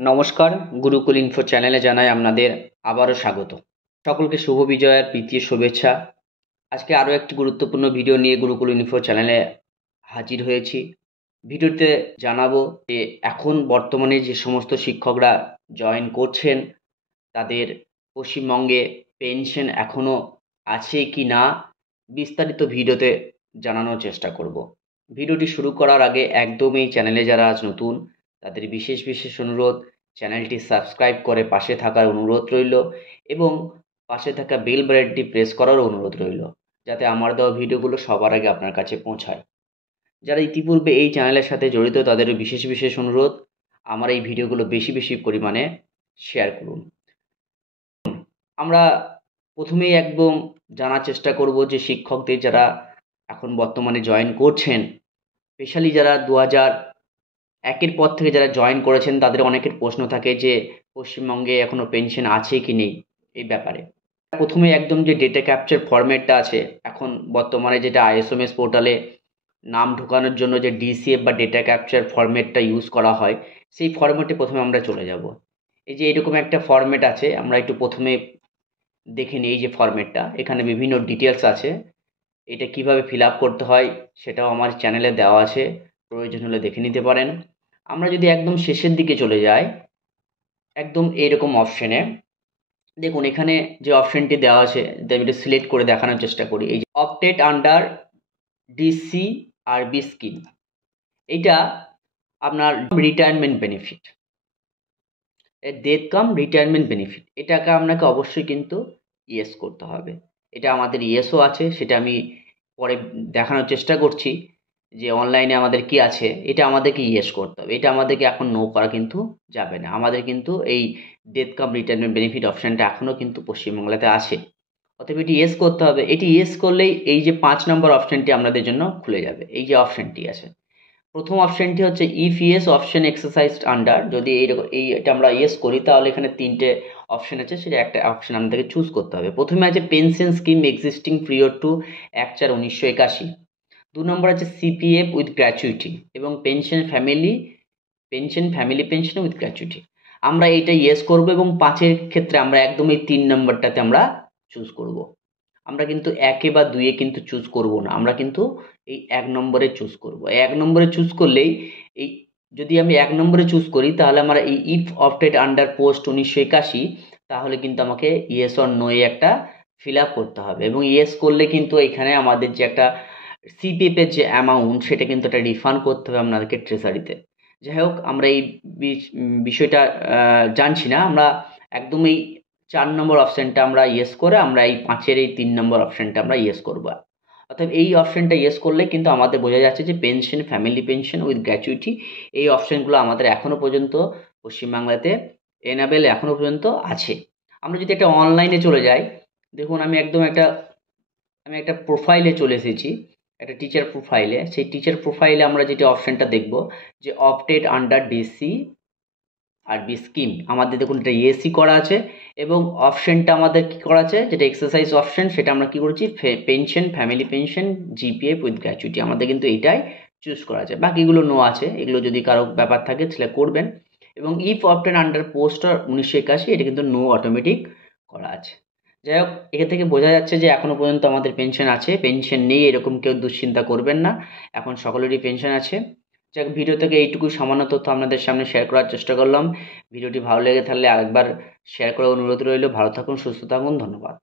নমস্কার, গুরুকুলিনফো চ্যানেলে জানাই আপনাদের আবারও স্বাগত। সকলকে শুভ বিজয়ার প্রীতি ও শুভেচ্ছা। আজকে আরও একটি গুরুত্বপূর্ণ ভিডিও নিয়ে গুরুকুলিনফো চ্যানেলে হাজির হয়েছি। ভিডিওতে জানাবো যে এখন বর্তমানে যে সমস্ত শিক্ষকরা জয়েন করছেন তাদের পশ্চিমবঙ্গে পেনশন এখনও আছে কি না বিস্তারিত ভিডিওতে জানানোর চেষ্টা করব। ভিডিওটি শুরু করার আগে একদম এই চ্যানেলে যারা আজ নতুন তাদের বিশেষ অনুরোধ, চ্যানেলটি সাবস্ক্রাইব করে পাশে থাকার অনুরোধ রইল এবং পাশে থাকা বেল বাটনটি প্রেস করার অনুরোধ রইল, যাতে আমার দেওয়া ভিডিওগুলো সবার আগে আপনার কাছে পৌঁছায়। যারা ইতিপূর্বে এই চ্যানেলের সাথে জড়িত তাদেরও বিশেষ অনুরোধ, আমার এই ভিডিওগুলো বেশি পরিমাণে শেয়ার করুন। আমরা প্রথমেই একদম জানার চেষ্টা করব যে শিক্ষকদের যারা এখন বর্তমানে জয়েন করছেন, স্পেশালি যারা 2001-এর পর থেকে যারা জয়েন করেছেন তাদের অনেকের প্রশ্ন থাকে যে পশ্চিমবঙ্গে এখনও পেনশন আছে কি নেই এই ব্যাপারে। প্রথমে একদম যে ডেটা ক্যাপচার ফরম্যাটটা আছে এখন বর্তমানে, যেটা ISMS পোর্টালে নাম ঢোকানোর জন্য যে DCF বা ডেটা ক্যাপচার ফরম্যাটটা ইউজ করা হয়, সেই ফরম্যাটে প্রথমে আমরা চলে যাব। এই যে এরকম একটা ফরম্যাট আছে, আমরা একটু প্রথমে দেখে নিই। এই যে ফরম্যাটটা, এখানে বিভিন্ন ডিটেলস আছে। এটা কিভাবে ফিল আপ করতে হয় সেটাও আমার চ্যানেলে দেওয়া আছে, প্রয়োজন হলে দেখে নিতে পারেন। আমরা যদি একদম শেষের দিকে চলে যাই, একদম এইরকম অপশনে দেখুন, এখানে যে অপশনটি দেওয়া আছে আমি এটা সিলেক্ট করে দেখানোর চেষ্টা করি। এই যে অপটেড আন্ডার DCRB স্কিম, এইটা আপনার রিটায়ারমেন্ট বেনিফিট, ডেথ কাম রিটায়ারমেন্ট বেনিফিট, এটাকে আপনাকে অবশ্যই কিন্তু ইয়েস করতে হবে। এটা আমাদের ইয়েসও আছে, সেটা আমি পরে দেখানোর চেষ্টা করছি যে অনলাইনে আমাদের কি আছে। এটা আমাদেরকে ইয়েস করতে হবে, এটা আমাদেরকে এখন নো করা কিন্তু যাবে না। আমাদের কিন্তু এই ডেথ কাম রিটায়ারমেন্ট বেনিফিট অপশানটা এখনও কিন্তু পশ্চিমবাংলাতে আছে, অতএব এটি ইয়েস করতে হবে। এটি ইয়েস করলেই এই যে 5 নম্বর অপশানটি আপনাদের জন্য খুলে যাবে। এই যে অপশানটি আছে, প্রথম অপশানটি হচ্ছে if yes option exercised under. যদি এটা আমরা ইয়েস করি তাহলে এখানে 3টে অপশান আছে, সেটা একটা অপশান আমাদেরকে চুজ করতে হবে। প্রথমে আছে pension scheme existing period to 1/4/1981। 2 নম্বর আছে CPF উইথ গ্র্যাচুইটি এবং ফ্যামিলি পেনশন উইথ গ্র্যাচুইটি। আমরা এইটা ইয়েস করব এবং 5-এর ক্ষেত্রে আমরা একদম এই 3 নম্বরটাতে আমরা চুজ করব। আমরা কিন্তু 1-এ বা 2-এ কিন্তু চুজ করব না, আমরা কিন্তু এই 1 নম্বরে চুজ করব। 1 নম্বরে চুজ করলেই এই যদি আমি 1 নম্বরে চুজ করি তাহলে আমার এই ইফ অপটেড আন্ডার পোস্ট 1981, তাহলে কিন্তু আমাকে ইয়েস অর নো এ একটা ফিল আপ করতে হবে এবং ইয়েস করলে কিন্তু এখানে আমাদের যে একটা CPF এর যে অ্যামাউন্ট সেটা কিন্তু একটা রিফান্ড করতে হবে আপনাদেরকে ট্রেজারিতে। যাই হোক, আমরা এই বিষয়টা জানছি না, আমরা একদম এই 4 নম্বর অপশানটা আমরা ইয়েস করে আমরা এই 5-এর এই 3 নম্বর অপশানটা আমরা ইয়েস করব। অর্থাৎ এই অপশানটা ইয়েস করলে কিন্তু আমাদের বোঝা যাচ্ছে যে ফ্যামিলি পেনশন উইথ গ্র্যাচুইটি এই অপশানগুলো আমাদের এখনও পর্যন্ত পশ্চিমবাংলাতে এনাবেল এখনও পর্যন্ত আছে। আমরা যদি একটা অনলাইনে চলে যাই, দেখুন আমি একটা প্রোফাইলে চলে এসেছি, একটা টিচার প্রোফাইলে। সেই টিচার প্রোফাইলে আমরা যেটা অপশানটা দেখব যে অপটেড আন্ডার DCRB স্কিম, আমাদের দেখুন এটা ইয়েসই করা আছে এবং অপশানটা আমাদের কি করা আছে, যেটা এক্সারসাইজ অপশান, সেটা আমরা কি করেছি family pension GPF with gratuity, আমাদের কিন্তু এইটাই চুজ করা আছে। বাকিগুলো নো আছে, এগুলো যদি কারো ব্যাপার থাকে তাহলে করবেন। এবং ইফ অপটেড আন্ডার পোস্ট 1981, এটা কিন্তু নো অটোমেটিক করা আছে। যাই হোক, এখান থেকে বোঝা যাচ্ছে যে এখনও পর্যন্ত আমাদের পেনশন আছে, পেনশন নেই এরকম কেউ দুশ্চিন্তা করবেন না, এখন সকলেরই পেনশন আছে। যাক, ভিডিও থেকে এইটুকু সামান্য তথ্য আপনাদের সামনে শেয়ার করার চেষ্টা করলাম। ভিডিওটি ভালো লেগে থাকলে আরেকবার শেয়ার করার অনুরোধ রইল। ভালো থাকুন, সুস্থ থাকুন, ধন্যবাদ।